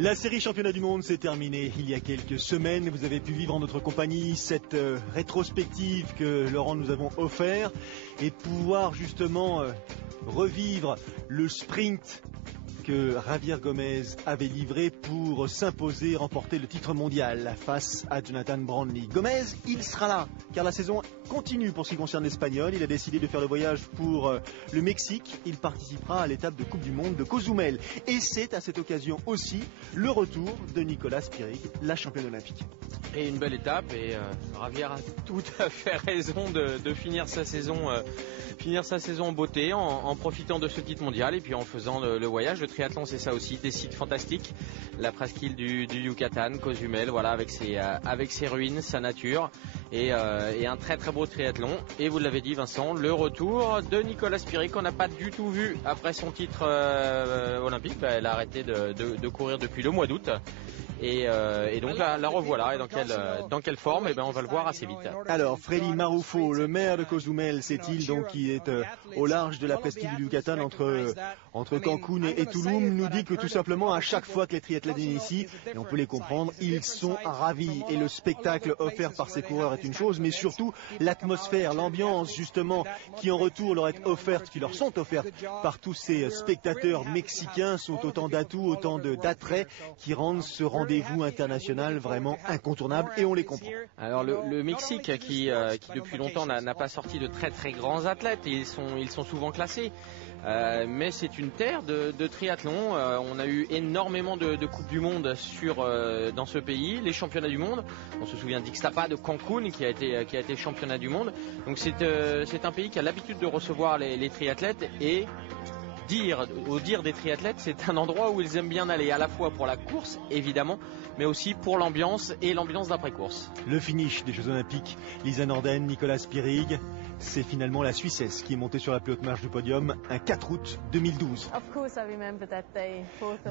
La série championnat du monde s'est terminée il y a quelques semaines. Vous avez pu vivre en notre compagnie cette rétrospective que Laurent nous avons offert et pouvoir justement revivre le sprint que Javier Gomez avait livré pour s'imposer, remporter le titre mondial face à Jonathan Brownlee. Gomez, il sera là, car la saison continue pour ce qui concerne l'Espagnol. Il a décidé de faire le voyage pour le Mexique. Il participera à l'étape de Coupe du Monde de Cozumel. Et c'est à cette occasion aussi le retour de Nicolas Spirig, la championne olympique. Et une belle étape, et Javier a tout à fait raison de finir sa saison en beauté, en profitant de ce titre mondial et puis en faisant le voyage. Le triathlon, c'est ça aussi, des sites fantastiques, la presqu'île du Yucatan, Cozumel, voilà, avec ses ruines, sa nature et un très très beau triathlon. Et vous l'avez dit, Vincent, le retour de Nicolas Spirig qu'on n'a pas du tout vu après son titre olympique. Elle a arrêté de courir depuis le mois d'août. Et donc la revoilà. Et dans quelle forme? On va le voir assez vite. Alors, Freddy Marufo, le maire de Cozumel, cette île donc qui est au large de la presqu'île du Yucatan entre Cancun et Tulum, nous dit que tout simplement à chaque fois que les triathlètes viennent ici, et on peut les comprendre, ils sont ravis. Et le spectacle offert par ces coureurs est une chose, mais surtout l'atmosphère, l'ambiance justement qui en retour leur est offerte, qui leur sont offertes par tous ces spectateurs mexicains sont autant d'atouts, autant d'attraits qui rendent ce rendez-vous international vraiment incontournable, et on les comprend. Alors le Mexique qui depuis longtemps n'a pas sorti de très très grands athlètes, et ils sont souvent classés. Mais c'est une terre de triathlon. On a eu énormément de coupes du monde dans ce pays, les championnats du monde. On se souvient d'Ixtapa, de Cancun qui a été championnat du monde. Donc c'est un pays qui a l'habitude de recevoir les triathlètes, et au dire des triathlètes, c'est un endroit où ils aiment bien aller, à la fois pour la course évidemment, mais aussi pour l'ambiance et l'ambiance d'après-course. Le finish des Jeux Olympiques, Lisa Norden, Nicolas Spirig, c'est finalement la Suissesse qui est montée sur la plus haute marche du podium un 4 août 2012.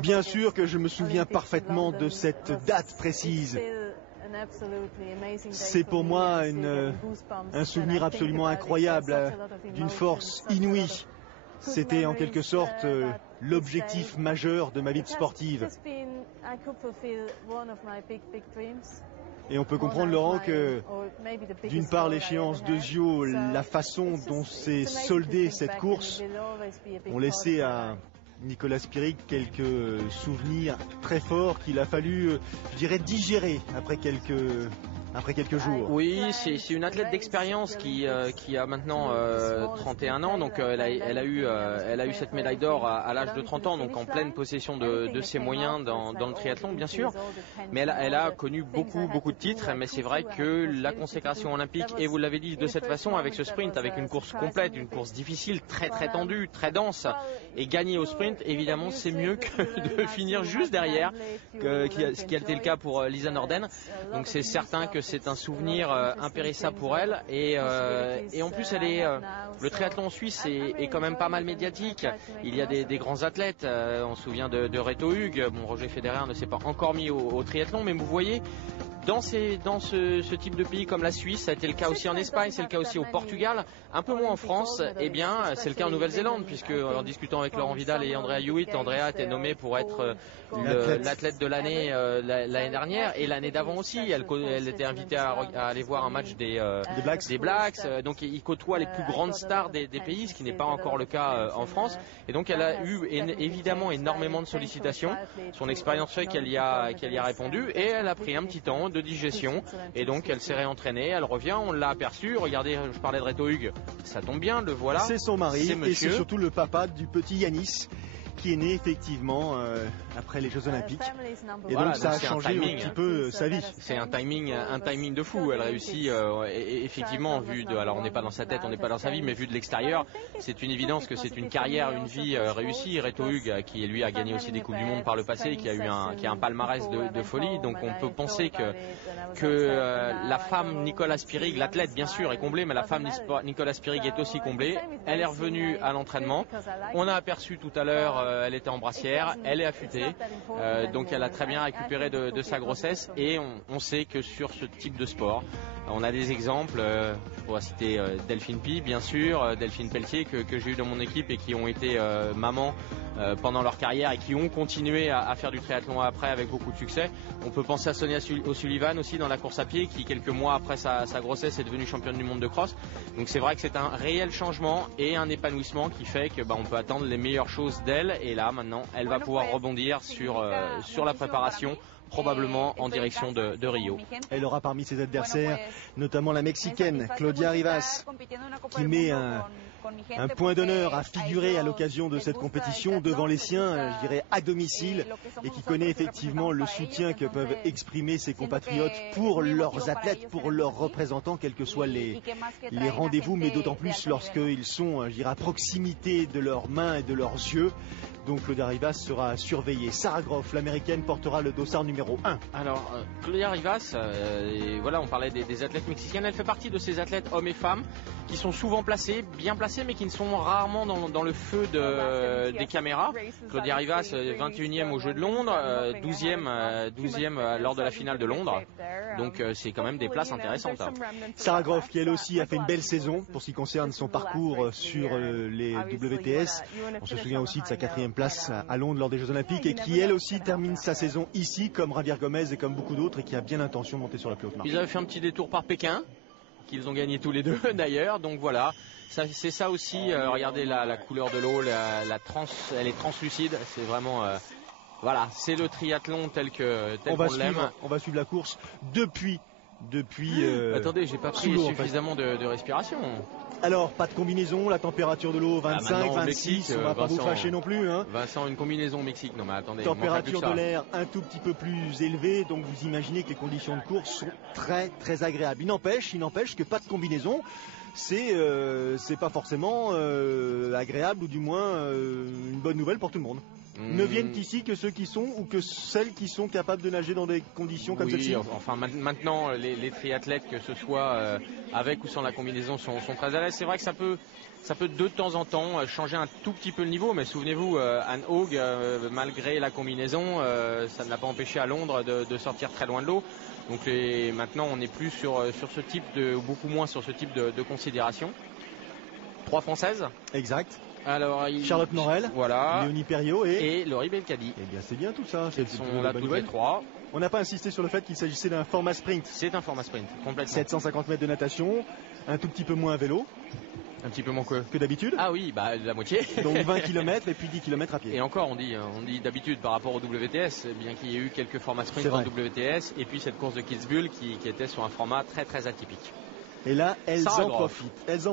Bien sûr que je me souviens parfaitement de cette date précise. C'est pour moi un souvenir absolument incroyable, d'une force inouïe. C'était en quelque sorte l'objectif majeur de ma vie de sportive. Et on peut comprendre, Laurent, que d'une part l'échéance de Gio, la façon dont s'est soldée cette course, ont laissé à Nicolas Spirig quelques souvenirs très forts qu'il a fallu, je dirais, digérer après quelques jours. Oui, c'est une athlète d'expérience qui a maintenant 31 ans, donc elle a eu cette médaille d'or à l'âge de 30 ans, donc en pleine possession de ses moyens dans le triathlon bien sûr, mais elle a connu beaucoup de titres, mais c'est vrai que la consécration olympique, et vous l'avez dit de cette façon, avec ce sprint, avec une course complète, une course difficile, très très tendue, très dense, et gagner au sprint, évidemment c'est mieux que de finir juste derrière, ce qui a été le cas pour Lisa Norden. Donc c'est certain que c'est un souvenir impérissable pour elle, et en plus le triathlon suisse est quand même pas mal médiatique. Il y a des grands athlètes, on se souvient de Reto Hug. Bon, Roger Federer ne s'est pas encore mis au triathlon, mais vous voyez, dans ce type de pays comme la Suisse, ça a été le cas aussi en Espagne, c'est le cas aussi au Portugal, un peu moins en France, c'est le cas en Nouvelle-Zélande, puisque en discutant avec Laurent Vidal et Andrea Hewitt, Andrea était nommée pour être l'athlète de l'année l'année dernière, et l'année d'avant aussi, elle était invitée à aller voir un match des Blacks, donc il côtoie les plus grandes stars des pays, ce qui n'est pas encore le cas en France, et donc elle a eu évidemment énormément de sollicitations. Son expérience fait qu'elle y a répondu, et elle a pris un petit temps de digestion, et donc elle s'est réentraînée, elle revient, on l'a aperçu. Regardez, je parlais de Reto Hug, ça tombe bien, le voilà. C'est son mari, et c'est surtout le papa du petit Yanis, qui est né effectivement après les Jeux Olympiques, et donc ça a changé un petit peu sa vie. C'est un timing de fou. Elle réussit effectivement, alors on n'est pas dans sa tête, on n'est pas dans sa vie, mais vu de l'extérieur, c'est une évidence que c'est une carrière, une vie réussie. Reto Hug, qui lui a gagné aussi des coupes du monde par le passé, qui a un palmarès de folie, donc on peut penser que la femme Nicolas Spirig, l'athlète bien sûr est comblée, mais la femme Nicolas Spirig est aussi comblée. Elle est revenue à l'entraînement, on a aperçu tout à l'heure, elle était en brassière, elle est affûtée, donc elle a très bien récupéré de sa grossesse, et on sait que sur ce type de sport, On a des exemples, je pourrais citer Delphine Pi, bien sûr, Delphine Pelletier que j'ai eu dans mon équipe et qui ont été mamans pendant leur carrière et qui ont continué à faire du triathlon après avec beaucoup de succès. On peut penser à Sonia O'Sullivan aussi dans la course à pied qui quelques mois après sa grossesse est devenue championne du monde de cross. Donc c'est vrai que c'est un réel changement et un épanouissement qui fait que on peut attendre les meilleures choses d'elle et là maintenant elle va pouvoir rebondir sur la préparation, probablement en direction de Rio. Elle aura parmi ses adversaires notamment la Mexicaine Claudia Rivas qui met un point d'honneur à figurer à l'occasion de cette compétition devant les siens, je dirais à domicile, et qui connaît effectivement le soutien que peuvent exprimer ses compatriotes pour leurs athlètes, pour leurs représentants, quels que soient les rendez-vous, mais d'autant plus lorsqu'ils sont, je dirais, à proximité de leurs mains et de leurs yeux. Donc Claudia Rivas sera surveillée. Sarah Groff, l'américaine, portera le dossard numéro 1. Alors Claudia Rivas, voilà, on parlait des athlètes mexicaines. Elle fait partie de ces athlètes hommes et femmes qui sont souvent placés, bien placés, mais qui ne sont rarement dans le feu des caméras. Claudia Rivas, 21e aux Jeux de Londres, 12e lors de la finale de Londres. Donc c'est quand même des places intéressantes. Sarah Groff, qui elle aussi a fait une belle saison pour ce qui concerne son parcours sur les WTS. On se souvient aussi de sa 4e place à Londres lors des Jeux Olympiques et qui elle aussi termine sa saison ici comme Javier Gomez et comme beaucoup d'autres et qui a bien l'intention de monter sur la plus haute marche. Ils avaient fait un petit détour par Pékin qu'ils ont gagné tous les deux d'ailleurs, donc voilà, c'est ça aussi, regardez la couleur de l'eau, elle est translucide, c'est vraiment voilà, c'est le triathlon tel qu'on l'aime. On va suivre la course depuis attendez, j'ai pas pris suffisamment de respiration. Alors, pas de combinaison, la température de l'eau 25, 26, Mexique, on va pas vous fâcher non plus. Hein. Vincent, une combinaison au Mexique, non mais attendez. Température de l'air un tout petit peu plus élevée, donc vous imaginez que les conditions de course sont très très agréables. Il n'empêche que pas de combinaison, c'est pas forcément agréable ou du moins une bonne nouvelle pour tout le monde. Ne viennent ici que ceux qui sont ou que celles qui sont capables de nager dans des conditions comme celle-ci. Enfin maintenant les triathlètes, que ce soit avec ou sans la combinaison, sont très à l'aise. C'est vrai que ça peut de temps en temps changer un tout petit peu le niveau, mais souvenez-vous, Anne Haug, malgré la combinaison, ça ne l'a pas empêché à Londres de sortir très loin de l'eau. Donc maintenant on n'est plus sur ce type beaucoup moins sur ce type de considération. 3 Françaises. Exact. Alors, Charlotte Norel, voilà, Léonie Perriot et Laurie Belkadi. Eh bien, c'est bien tout ça. Elles sont là toutes les 3. On n'a pas insisté sur le fait qu'il s'agissait d'un format sprint. C'est un format sprint, complètement. 750 mètres de natation, un tout petit peu moins à vélo. Un petit peu moins que d'habitude. Ah oui, la moitié. Donc 20 km et puis 10 km à pied. Et encore, on dit d'habitude par rapport au WTS, bien qu'il y ait eu quelques formats sprint en WTS, et puis cette course de Kitzbühel qui était sur un format très très atypique. Et là, elles en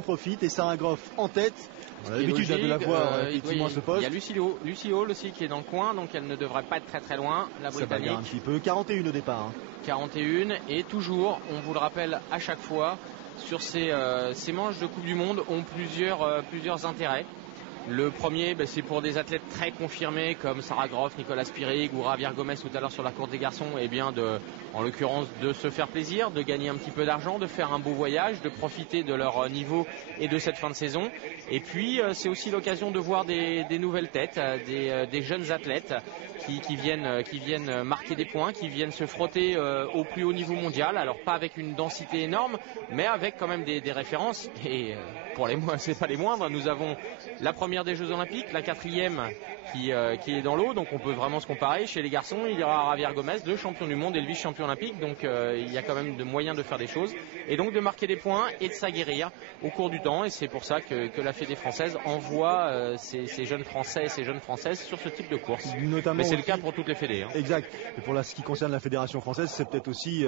profitent et Sarah Groff en tête. On a l'habitude de la voir effectivement à ce poste. Il y a Lucy Hall aussi qui est dans le coin, donc elle ne devrait pas être très très loin, la Britannique. Ça va un petit peu, 41 au départ. Hein. 41 et toujours, on vous le rappelle à chaque fois, sur ces manches de Coupe du Monde ont plusieurs intérêts. Le premier, c'est pour des athlètes très confirmés comme Sarah Groff, Nicolas Spirig ou Javier Gomez tout à l'heure sur la course des garçons, et bien en l'occurrence de se faire plaisir, de gagner un petit peu d'argent, de faire un beau voyage, de profiter de leur niveau et de cette fin de saison. Et puis c'est aussi l'occasion de voir des nouvelles têtes, des jeunes athlètes qui viennent marquer des points, qui viennent se frotter au plus haut niveau mondial. Alors pas avec une densité énorme, mais avec quand même des références. Et pour c'est pas les moindres, nous avons la première des Jeux Olympiques, la 4e qui est dans l'eau, donc on peut vraiment se comparer. Chez les garçons, il y aura Javier Gomez, 2 champions du monde et le vice-champion olympique, donc il y a quand même de moyens de faire des choses et donc de marquer des points et de s'aguerrir au cours du temps. Et c'est pour ça que la Fédé française envoie ces jeunes Français et ces jeunes Françaises sur ce type de course. Notamment mais c'est le cas pour toutes les fédés. Hein. Exact. Et pour ce qui concerne la Fédération française, c'est peut-être aussi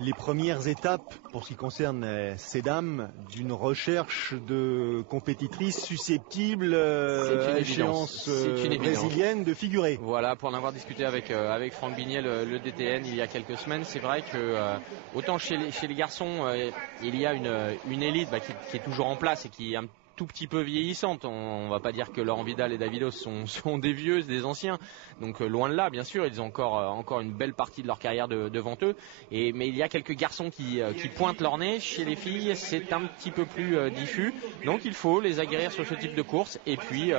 les premières étapes pour ce qui concerne ces dames d'une recherche de compétitrices susceptibles à l'échéance brésilienne de figurer. Voilà, pour en avoir discuté avec Franck Bignet, le DTN, il y a quelques semaines, c'est vrai que autant chez les garçons, il y a une élite qui est toujours en place et qui est un tout petit peu vieillissante. On va pas dire que Laurent Vidal et Davidos sont des vieux, des anciens. Donc loin de là, bien sûr, ils ont encore une belle partie de leur carrière devant eux. Mais il y a quelques garçons qui pointent leur nez. Chez les filles, c'est un petit peu plus diffus. Donc il faut les aguerrir sur ce type de course. Et puis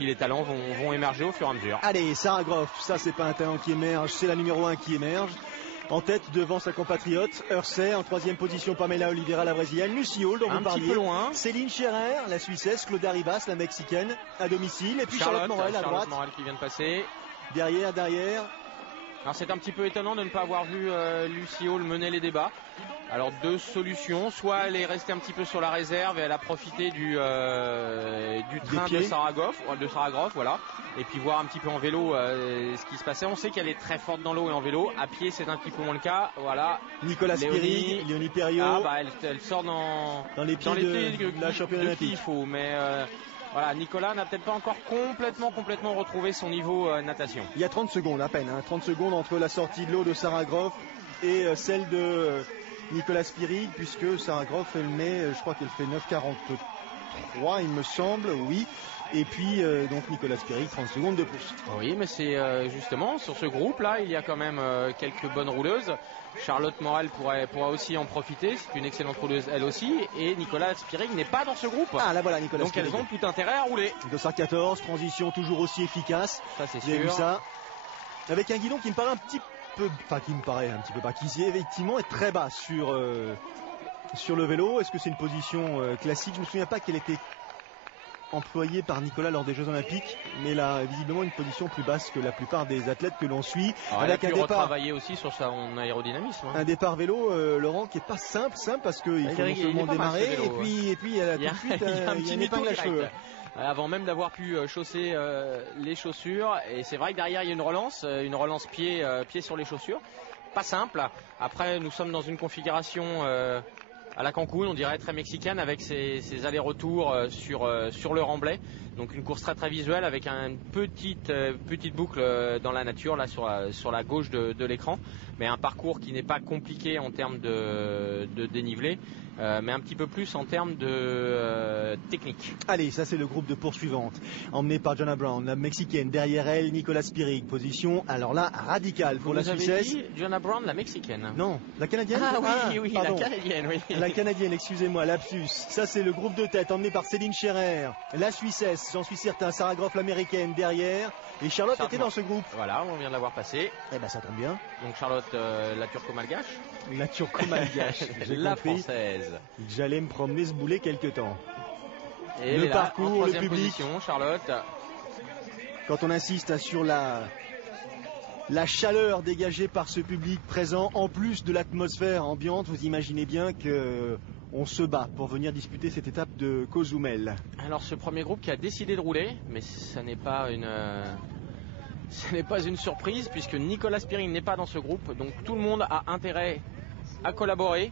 les talents vont émerger au fur et à mesure. Allez, Sarah Groff, ça c'est pas un talent qui émerge, c'est la numéro 1 qui émerge. En tête devant sa compatriote Hersey, en troisième position Pamela Oliveira, la brésilienne, Lucy Hall dont vous parliez, un petit peu loin. Céline Scherer, la Suissesse, Claudia Rivas, la Mexicaine, à domicile, et puis Charlotte Morel à droite. Morel qui vient de passer. Derrière. Alors c'est un petit peu étonnant de ne pas avoir vu Lucy Hall mener les débats. Alors deux solutions, soit elle est restée un petit peu sur la réserve et elle a profité du train de Sarah Groff, voilà, et puis voir un petit peu en vélo ce qui se passait. On sait qu'elle est très forte dans l'eau et en vélo, à pied c'est un petit peu moins le cas, voilà. Nicolas Spirig, Léonie Perriot, elle sort dans les pieds de la championne olympique. Il faut, mais voilà, Nicolas n'a peut-être pas encore complètement retrouvé son niveau natation. Il y a 30 secondes à peine, 30 secondes entre la sortie de l'eau de Sarah Groff et celle de Nicolas Spirig, puisque Sarah Groff je crois qu'elle fait 9,43 il me semble, oui. Et puis donc Nicolas Spirig 30 secondes de plus. Oui, mais c'est justement sur ce groupe là, il y a quand même quelques bonnes rouleuses. Charlotte Morel pourra aussi en profiter, c'est une excellente rouleuse elle aussi, et Nicolas Spirig n'est pas dans ce groupe. Ah là voilà, Nicolas Spirig. Donc elles ont tout intérêt à rouler. 214, transition toujours aussi efficace. Ça c'est sûr. Vous avez vu ça. Avec un guidon qui me paraît un petit peu, qui effectivement est très bas sur le vélo. Est-ce que c'est une position classique? Je me souviens pas qu'elle était employé par Nicolas lors des Jeux Olympiques, mais là visiblement une position plus basse que la plupart des athlètes que l'on suit. Alors, avec un départ, retravailler aussi sur son aérodynamisme. Un départ vélo, Laurent, qui est pas simple parce qu'il faut non seulement démarrer et puis elle a tout de suite il y a une épingle à cheveux. Avant même d'avoir pu chausser les chaussures, et c'est vrai que derrière il y a une relance pied sur les chaussures, pas simple. Après nous sommes dans une configuration à la Cancun, on dirait très mexicaine, avec ses allers-retours sur le remblai. Donc une course très visuelle avec une petite boucle dans la nature là sur la gauche de l'écran, mais un parcours qui n'est pas compliqué en termes de dénivelé, mais un petit peu plus en termes de technique. Allez, ça c'est le groupe de poursuivantes, emmené par Jana Brown, la mexicaine. Derrière elle, Nicolas Spirig. Position, alors là, radicale pour la Suissesse. Vous avez dit Jana Brown, la mexicaine? Non, la canadienne. Oui, la canadienne, oui. La canadienne, excusez-moi, lapsus. Ça c'est le groupe de tête, emmené par Céline Scherer, la Suissesse, j'en suis certain. Sarah Groff, l'américaine, derrière. Et Charlotte était dans ce groupe. Voilà, on vient de l'avoir passé. Eh ben ça tombe bien. Donc Charlotte, la turco-malgache. La turco-malgache, la française. J'allais me promener ce boulet quelque temps. Et le parcours, le public. Position, Charlotte. Quand on insiste sur la chaleur dégagée par ce public présent, en plus de l'atmosphère ambiante, vous imaginez bien que on se bat pour venir disputer cette étape de Cozumel. Alors ce premier groupe qui a décidé de rouler, mais ce n'est pas une surprise puisque Nicolas Spirig n'est pas dans ce groupe, donc tout le monde a intérêt à collaborer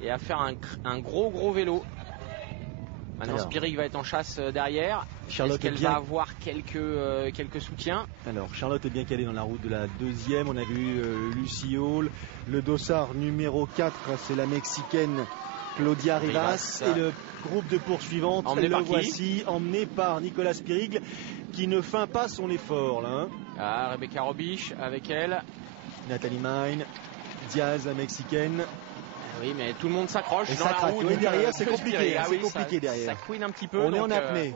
et à faire un gros vélo. Maintenant Spirig va être en chasse derrière. Est-ce qu'elle va avoir quelques soutiens? Alors Charlotte est bien calée dans la route de la deuxième. On a vu Lucy Hall. Le dossard numéro 4, c'est la mexicaine Claudia Rivas. Et le groupe de poursuivantes, emmené par Nicolas Spirig, qui ne feint pas son effort là. Rebecca Robisch avec elle. Nathalie Mine, Diaz, la mexicaine. Oui, mais tout le monde s'accroche dans la route. Oui, derrière, c'est compliqué. C'est compliqué derrière. Ça couine un petit peu. On est en apnée.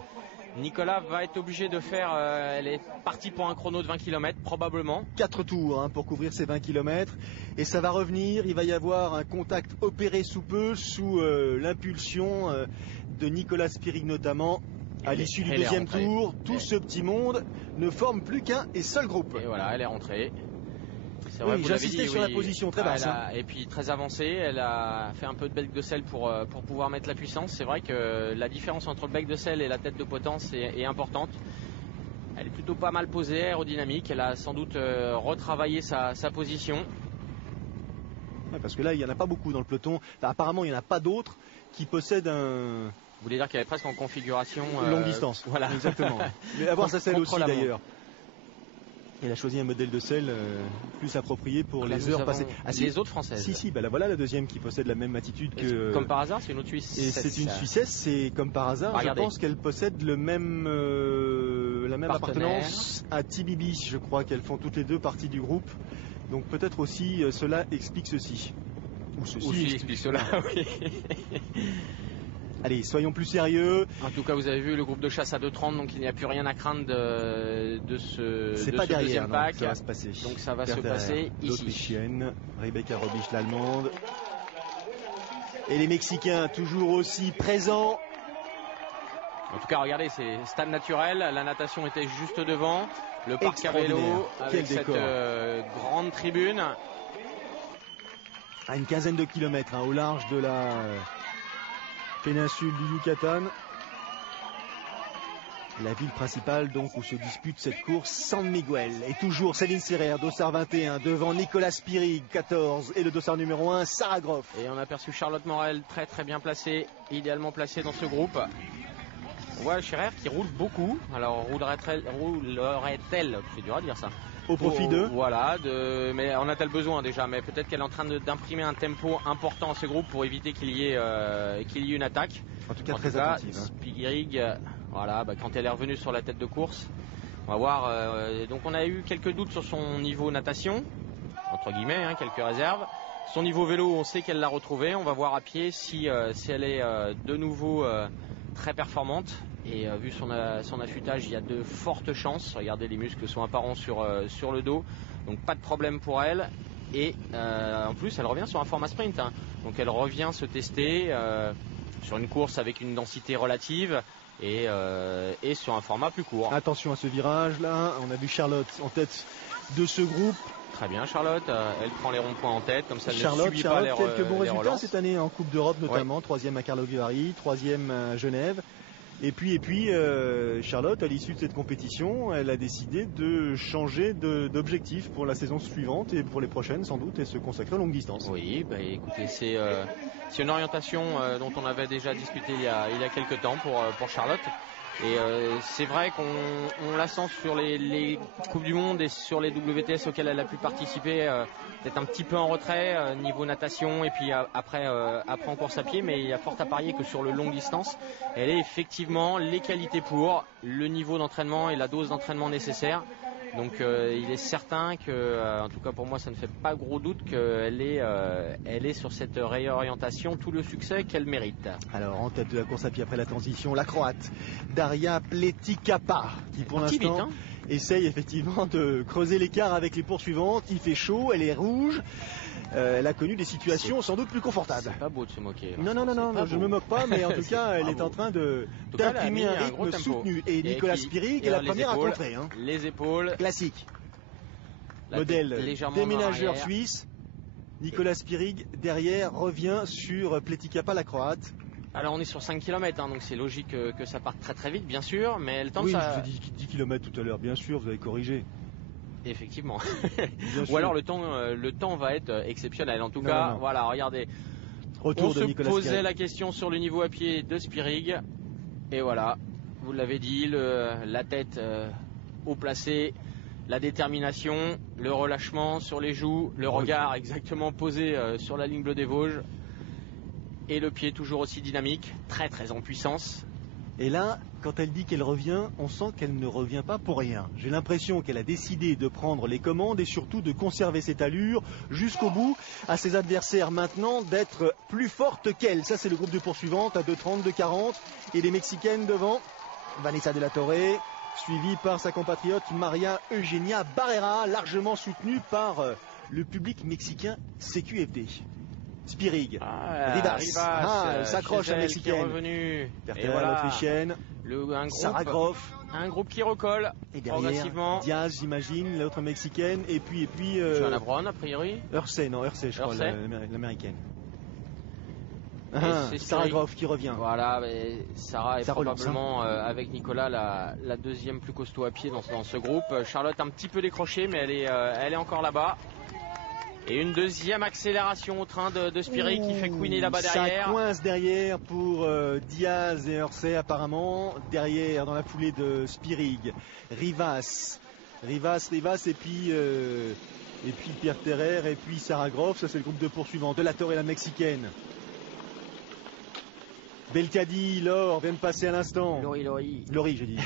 Nicolas va être obligé de faire. Elle est partie pour un chrono de 20 km, probablement. 4 tours pour couvrir ces 20 km. Et ça va revenir. Il va y avoir un contact opéré sous peu, sous l'impulsion de Nicolas Spirig notamment. À l'issue du deuxième tour, tout ce petit monde ne forme plus qu'un et seul groupe. Et voilà, elle est rentrée. Oui, j'insistais sur la position très basse. Et puis très avancée, elle a fait un peu de bec de sel pour pouvoir mettre la puissance. C'est vrai que la différence entre le bec de sel et la tête de potence est importante. Elle est plutôt pas mal posée, aérodynamique. Elle a sans doute retravaillé sa position. Ouais, parce que là, il n'y en a pas beaucoup dans le peloton. Enfin, apparemment, il n'y en a pas d'autres qui possèdent un... Vous voulez dire qu'elle est presque en configuration... longue distance. Voilà. Exactement. Mais avoir sa selle aussi d'ailleurs. Elle a choisi un modèle de selle plus approprié pour les heures passées. Les autres françaises. Si, la voilà la deuxième qui possède la même attitude que... Comme par hasard, c'est une autre Suisse. Et c'est une Suissesse, c'est comme par hasard. Je pense qu'elle possède la même appartenance à Tibibi. Je crois qu'elles font toutes les deux partie du groupe. Donc peut-être aussi cela explique ceci. Ou ceci explique cela, oui. Allez, soyons plus sérieux. En tout cas, vous avez vu le groupe de chasse à 2,30, donc il n'y a plus rien à craindre de ce deuxième pack. Ça va se passer. Donc ça va se passer ici. L'Autrichienne, Rebecca Robisch, l'Allemande. Et les Mexicains toujours aussi présents. En tout cas, regardez, c'est stade naturel. La natation était juste devant. Le parc à vélo avec cette grande tribune. À une quinzaine de kilomètres au large de la péninsule du Yucatan. La ville principale donc où se dispute cette course, San Miguel. Et toujours Céline Serrer, dossard 21, devant Nicolas Spirig, 14, et le dossard numéro 1, Sarah Groff. Et on a aperçu Charlotte Morel, très très bien placée, idéalement placée dans ce groupe. On voit Scherer qui roule beaucoup. Alors roulerait-elle, c'est dur à dire ça. Au profit de Voilà, mais en a-t-elle besoin déjà? Mais peut-être qu'elle est en train d'imprimer un tempo important à ce groupe pour éviter qu'il y ait une attaque. En tout cas, très attentive. Spirig, voilà, quand elle est revenue sur la tête de course, on va voir. Donc on a eu quelques doutes sur son niveau natation, entre guillemets, quelques réserves. Son niveau vélo, on sait qu'elle l'a retrouvé. On va voir à pied si elle est de nouveau très performante. Et vu son affûtage, il y a de fortes chances. Regardez, les muscles sont apparents sur le dos. Donc pas de problème pour elle. Et en plus, elle revient sur un format sprint. Donc elle revient se tester sur une course avec une densité relative et sur un format plus court. Attention à ce virage là. On a vu Charlotte en tête de ce groupe. Très bien, Charlotte. Elle prend les ronds-points en tête. Comme ça, elle Charlotte, ne subit pas les quelques bons résultats relances cette année en Coupe d'Europe notamment. 3e à Karlovy, 3e à Genève. Et puis Charlotte, à l'issue de cette compétition, elle a décidé de changer d'objectif pour la saison suivante et pour les prochaines sans doute, et se consacrer à longue distance. Oui, écoutez, c'est une orientation dont on avait déjà discuté il y a quelques temps pour Charlotte. Et c'est vrai qu'on la sent sur les Coupes du Monde et sur les WTS auxquelles elle a pu participer, peut-être un petit peu en retrait niveau natation et puis après en course à pied, mais il y a fort à parier que sur le longue distance, elle a effectivement les qualités pour, le niveau d'entraînement et la dose d'entraînement nécessaire. Donc il est certain que, en tout cas pour moi, ça ne fait pas gros doute qu'elle est sur cette réorientation, tout le succès qu'elle mérite. Alors en tête de la course à pied après la transition, la Croate Daria Pletikapa, qui pour l'instant essaye effectivement de creuser l'écart avec les poursuivantes. Il fait chaud, elle est rouge. Elle a connu des situations sans doute plus confortables. C'est pas beau de se moquer. Non, je ne me moque pas, mais en tout cas, elle est en train d'imprimer un rythme soutenu. Et Nicolas Spirig est la première à contrer. Les épaules. Classique. Modèle déménageur suisse. Nicolas Spirig, derrière, revient sur Pletikapa, la Croate. Alors on est sur 5 km, donc c'est logique que ça parte très très vite, bien sûr, mais elle tente je vous ai dit 10 km tout à l'heure, bien sûr, vous avez corrigé. Effectivement. Ou alors le temps va être exceptionnel. En tout cas, voilà, regardez. Retour on de se Nicolas posait Spirig. la question sur le niveau à pied de Spirig. Et voilà, vous l'avez dit, la tête haut placée, la détermination, le relâchement sur les joues, le regard exactement posé sur la ligne bleue des Vosges. Et le pied toujours aussi dynamique, très très en puissance. Et là, quand elle dit qu'elle revient, on sent qu'elle ne revient pas pour rien. J'ai l'impression qu'elle a décidé de prendre les commandes et surtout de conserver cette allure jusqu'au bout, à ses adversaires maintenant d'être plus fortes qu'elle. Ça, c'est le groupe de poursuivantes à 2,30, 2,40. Et les Mexicaines devant, Vanessa de la Torre, suivie par sa compatriote Maria Eugenia Barrera, largement soutenue par le public mexicain CQFD. Spirig, Rivas, elle s'accroche à la Mexicaine. Et voilà, l'Autrichienne, Sarah Groff. Un groupe qui recolle et derrière, progressivement. Diaz, j'imagine, l'autre Mexicaine. Et puis Johanna Braun, a priori. Hersey, je crois, l'américaine. Sarah Groff qui revient. Voilà, mais Sarah est probablement avec Nicolas la deuxième plus costaud à pied dans ce groupe. Charlotte un petit peu décrochée, mais elle est encore là-bas. Et une deuxième accélération au train de Spirig qui fait couiner là-bas derrière. Ça coince derrière pour Diaz et Hersey apparemment. Derrière dans la foulée de Spirig. Rivas et puis Pierre Terrer et puis Sarah Groff. Ça c'est le groupe de poursuivants. De la Torre et la Mexicaine. Belkadi, Laure vient de passer à l'instant. Laurie, j'ai dit.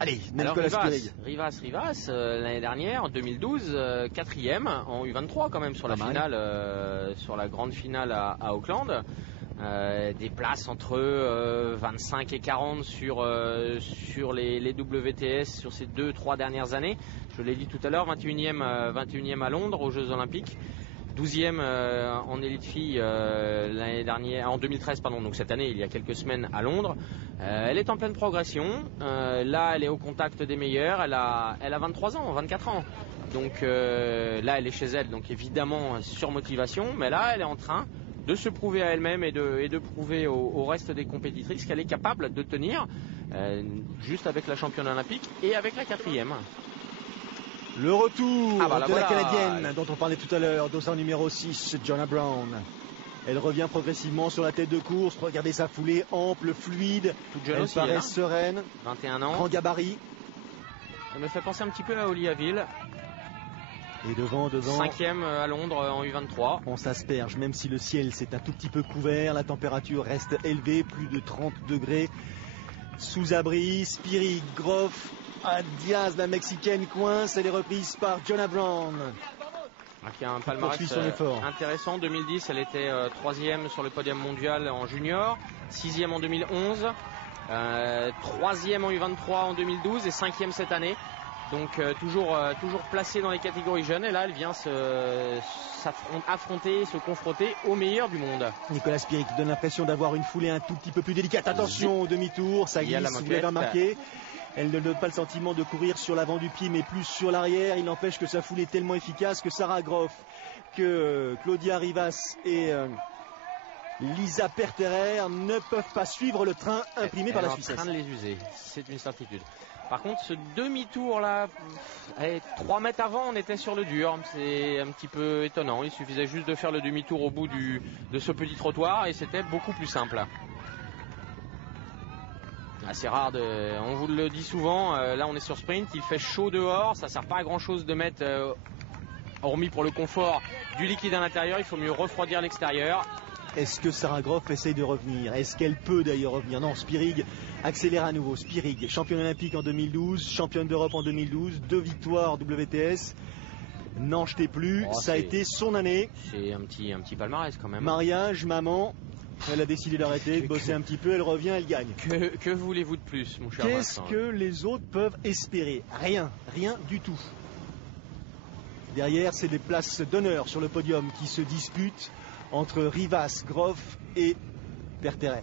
Allez, Nicolas Spirig. Rivas, l'année dernière, en 2012, 4e en U23 quand même sur la finale, sur la grande finale à Auckland. des places entre 25 et 40 sur les WTS sur ces 2-3 dernières années. Je l'ai dit tout à l'heure, 21e à Londres aux Jeux Olympiques, 12e en élite fille l'année dernière, en 2013 pardon, donc cette année, il y a quelques semaines à Londres. Elle est en pleine progression, là elle est au contact des meilleurs, elle a 23 ans, 24 ans. Donc là elle est chez elle, donc évidemment sur motivation, mais là elle est en train de se prouver à elle-même et de prouver au reste des compétitrices qu'elle est capable de tenir juste avec la championne olympique et avec la 4e. Le retour de la voilà. Canadienne dont on parlait tout à l'heure, dossard numéro 6, Jonah Brown. Elle revient progressivement sur la tête de course. Regardez sa foulée ample, fluide. Toute jeune elle aussi, paraît sereine. 21 ans. Grand gabarit. Elle me fait penser un petit peu à Oliaville. Et devant. 5e à Londres en U23. On s'asperge, même si le ciel s'est un tout petit peu couvert. La température reste élevée, plus de 30 degrés. Sous abri, Spirig, Groff, Diaz, la Mexicaine coince. Elle est reprise par Jonah Brown. Qui a un palmarès intéressant. En 2010, elle était 3e sur le podium mondial en junior, 6e en 2011, 3e en U23 en 2012 et 5e cette année. Donc toujours placée dans les catégories jeunes. Et là, elle vient se confronter au meilleur du monde. Nicolas Spirig qui donne l'impression d'avoir une foulée un tout petit peu plus délicate. Attention au demi-tour, ça glisse, vous l'avez remarqué. Elle ne donne pas le sentiment de courir sur l'avant du pied, mais plus sur l'arrière. Il n'empêche que sa foulée est tellement efficace que Sarah Groff, que Claudia Rivas et Lisa Perterer ne peuvent pas suivre le train imprimé par la Suisse. Elle est en train de les user, c'est une certitude. Par contre, ce demi-tour là, 3 mètres avant, on était sur le dur. C'est un petit peu étonnant. Il suffisait juste de faire le demi-tour au bout de ce petit trottoir et c'était beaucoup plus simple. C'est rare, on vous le dit souvent, là on est sur sprint, il fait chaud dehors, ça sert pas à grand chose de mettre, hormis pour le confort, du liquide à l'intérieur, il faut mieux refroidir l'extérieur. Est-ce que Sarah Groff essaye de revenir? Est-ce qu'elle peut d'ailleurs revenir? Non, Spirig accélère à nouveau. Spirig, championne olympique en 2012, championne d'Europe en 2012, 2 victoires WTS. N'en jetez plus, ça a été son année. C'est un petit palmarès quand même. Mariage, maman. Elle a décidé d'arrêter, de bosser un petit peu, elle revient, elle gagne. Que voulez-vous de plus, mon cher Qu'est-ce Vincent? que les autres peuvent espérer? Rien du tout. Derrière, c'est des places d'honneur sur le podium qui se disputent entre Rivas, Groff et Perterer.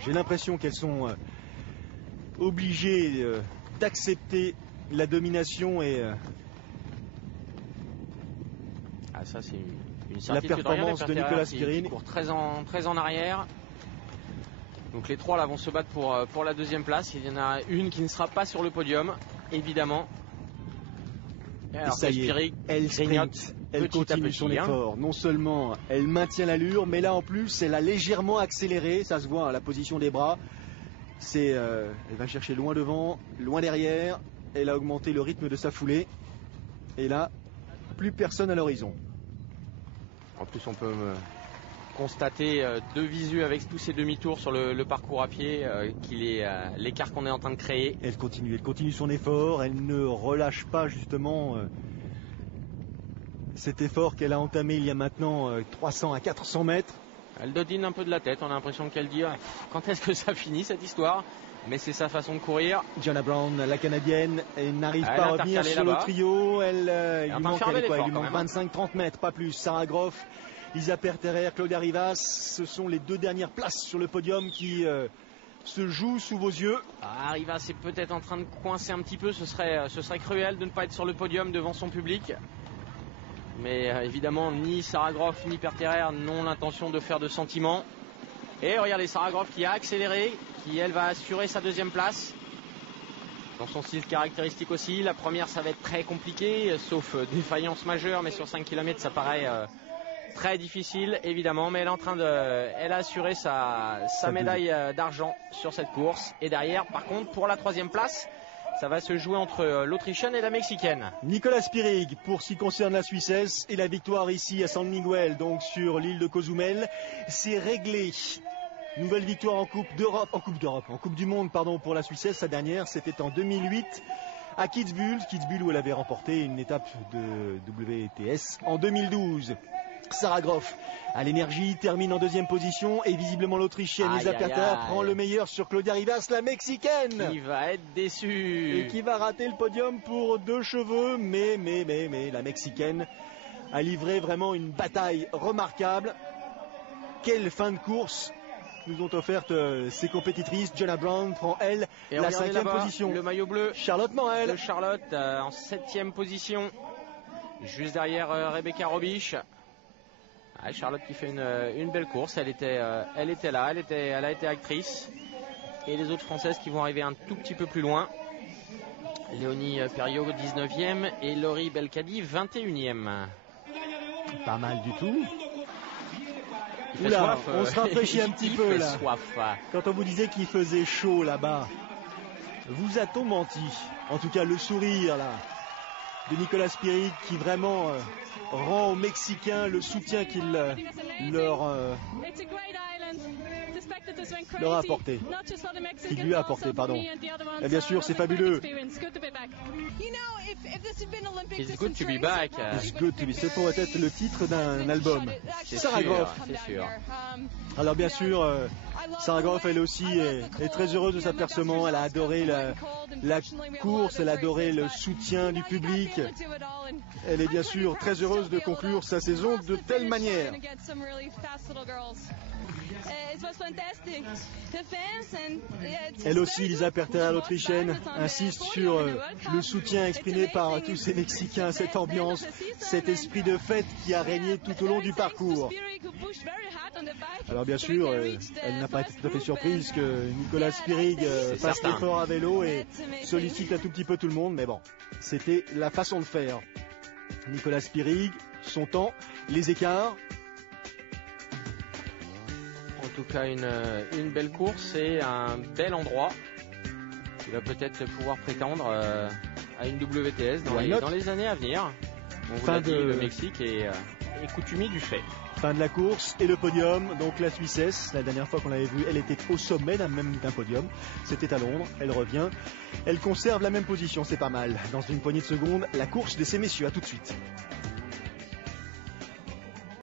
J'ai l'impression qu'elles sont obligées d'accepter la domination et ça c'est une la performance de Nicolas Spirig. Qui court très en arrière. Donc les trois là vont se battre pour la deuxième place. Il y en a une qui ne sera pas sur le podium, évidemment. Alors ça y est, elle grignote, elle continue son effort. Non seulement elle maintient l'allure, mais là en plus elle a légèrement accéléré. Ça se voit à la position des bras. Elle va chercher loin devant, loin derrière. Elle a augmenté le rythme de sa foulée. Et là, plus personne à l'horizon. En plus, on peut constater de visu avec tous ces demi-tours sur le parcours à pied qu'il est l'écart qu'on est en train de créer. Elle continue son effort. Elle ne relâche pas justement cet effort qu'elle a entamé il y a maintenant 300 à 400 mètres. Elle dodine un peu de la tête. On a l'impression qu'elle dit quand est-ce que ça finit cette histoire? Mais c'est sa façon de courir. Jonah Brown, la Canadienne, elle n'arrive pas à revenir sur le trio. Il lui manque 25-30 mètres, pas plus. Sarah Groff, Lisa Perterer, Claudia Rivas, ce sont les deux dernières places sur le podium qui se jouent sous vos yeux. Rivas est peut-être en train de coincer un petit peu. Ce serait cruel de ne pas être sur le podium devant son public. Mais évidemment, ni Sarah Groff ni Perterer n'ont l'intention de faire de sentiments. Et regardez Sarah Groff qui a accéléré, qui elle va assurer sa deuxième place. Dans son style caractéristique aussi. La première ça va être très compliqué, sauf défaillance majeure, mais sur 5 km ça paraît très difficile évidemment. Mais elle a assuré sa médaille d'argent sur cette course. Et derrière par contre pour la troisième place, ça va se jouer entre l'Autrichienne et la Mexicaine. Nicolas Spirig pour ce qui concerne la Suissesse et la victoire ici à San Miguel, donc sur l'île de Cozumel. C'est réglé. Nouvelle victoire en Coupe du Monde pour la Suissesse. Sa dernière c'était en 2008 à Kitzbühel où elle avait remporté une étape de WTS en 2012. Sarah Groff à l'énergie, termine en deuxième position et visiblement l'Autrichienne Lisa Perter prend le meilleur sur Claudia Rivas, la Mexicaine. Qui va être déçue. Et qui va rater le podium pour 2 cheveux, mais la Mexicaine a livré vraiment une bataille remarquable. Quelle fin de course nous ont offerte ces compétitrices. Jenna Brown prend elle la 5e position. Le maillot bleu. Charlotte Morel. Charlotte en 7e position. Juste derrière Rebecca Robisch. Charlotte qui fait une belle course. Elle était là. Elle a été actrice. Et les autres Françaises qui vont arriver un tout petit peu plus loin. Léonie Perriot 19e et Laurie Belkadi 21e. Pas mal du tout. Oula, soif, on se rafraîchit un petit peu là. Soif. Quand on vous disait qu'il faisait chaud là-bas, vous a-t-on menti? En tout cas, le sourire là de Nicolas Spirig qui vraiment rend aux Mexicains le soutien qu'il leur a apporté. Qu'il lui a apporté, pardon. Et bien sûr, c'est fabuleux. It's good to be back. It's good to be. Ce pourrait être le titre d'un album. Sarah Groff. C'est sûr. Alors bien sûr, Sarah Groff elle aussi est très heureuse de sa performance. Elle a adoré la course, elle a adoré le soutien du public. Elle est bien sûr très heureuse de conclure sa saison de telle manière. Elle aussi, Lisa Perter, l'Autrichienne, insiste sur le soutien exprimé par tous ces Mexicains, cette ambiance, cet esprit de fête qui a régné tout au long du parcours. Alors bien sûr, elle n'a pas été tout à fait surprise que Nicolas Spirig fasse l'effort à vélo et sollicite un tout petit peu tout le monde, mais bon, c'était la façon de faire. Nicolas Spirig, son temps, les écarts. En tout cas, une belle course et un bel endroit qui va peut-être pouvoir prétendre à une WTS dans les années à venir. On vous l'a dit, le Mexique est coutumier du fait. Fin de la course et le podium, donc la Suissesse, la dernière fois qu'on l'avait vue, elle était au sommet même d'un podium, c'était à Londres, elle revient, elle conserve la même position, c'est pas mal. Dans une poignée de secondes, la course de ces messieurs, à tout de suite.